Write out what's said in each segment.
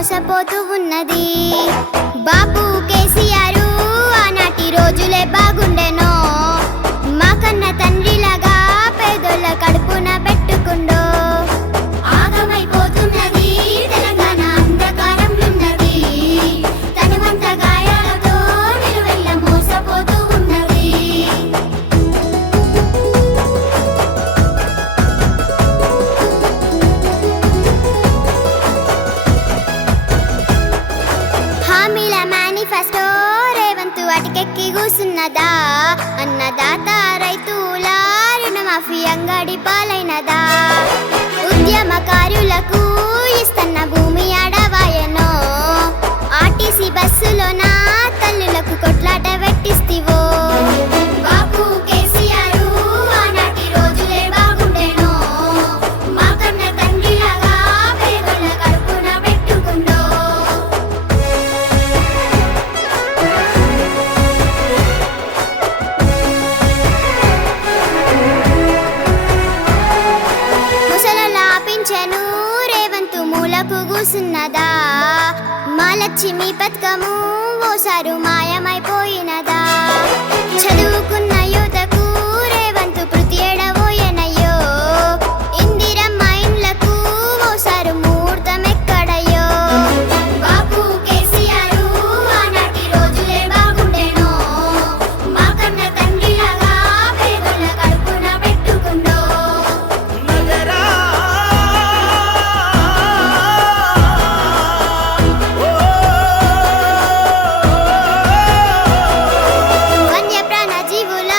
మోసపోతూ ఉన్నది. బాబు కేసీఆర్ ఆనాటి రోజులే బాగుండెనో, మాకన్న తండ్రిలాగా పేదోళ్ళ కడుపున పెట్టుకుండో. ఆగమైపోతున్నది తెలంగాణ అంధకారంలున్నది, తనువంత గాయాలతో నిలువెల్ల మోసపోతూ ఉన్నది. హామీల మేనిఫెస్టో రేవంత్ అటికెక్కి కూసున్నదా, అన్నదాత రైతుల రుణమాఫీ అంగడి పాలైనదా, ఉద్యమకారులకు ఇస్తన్న భూమి అడవాయనో, ఆర్టీసీ బస్సులో నా తల్లులకు కొట్లాట పెట్టిస్తివో. బాబు కేసీఆర్ ఆనాటి రోజులే బాగుండెనో, మాకన్న తండ్రిలాగా పేదోళ్ళ కడుపున పెట్టుకుండో. ముసలోళ్ళ పింఛను రేవంత్ మూలకు కూసున్నదా, మాలక్ష్మి పథకము ఓసారు మాయమైపోయినదా, చదువుకున్న యువతకు రేవంత్ ప్రతి ఏడవోయనయ్యో, ఇందిరమ్మ ఇండ్లకు ఓసారు ముహూర్తం ఎక్కడయ్యో. బాబు కేసీఆర్ ఆనాటి రోజులే బాగుండెనో, మాకన్న తండ్రిలాగా పేదోళ్ళ కడుపున పెట్టుకుండో. వన్యప్రాణ జీవుల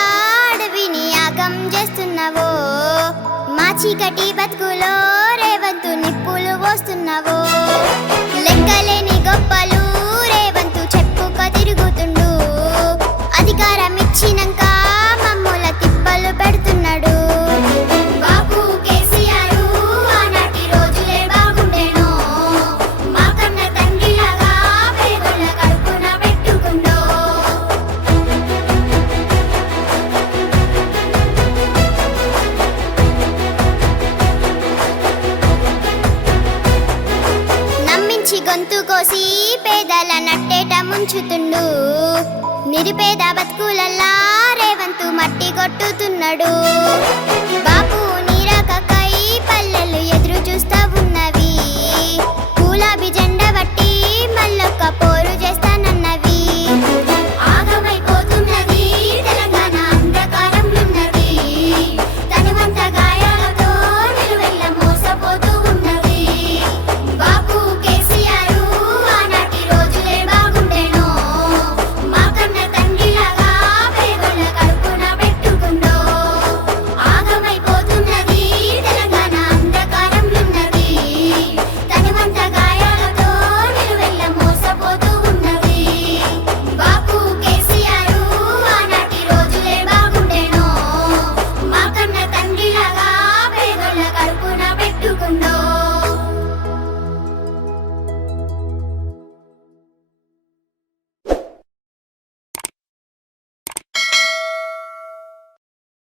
అడవిని యాగం చేస్తున్నావో, మా చీకటి బతుకులో రేవంత్ నిప్పులు పోస్తున్నావో. లెక్కలేని గొప్పలు రేవంత్ చెప్పుక తిరుగుతుండు, అధికారం ఇచ్చినాక మమ్ముల తిప్పలు పెడుతున్నాడు. బాబు కేసీఆర్ ఆనాటి రోజులే బాగుండెనో, మాకన్న తండ్రిలాగా పేదోళ్ళ కడుపున పెట్టుకుండో. నమ్మించి గొంతు కోసి పేదల నట్టేట ముంచుతుండు, నిరుపేద బతుకులల్లా రేవంత్ మట్టి కొట్టుతున్నాడు.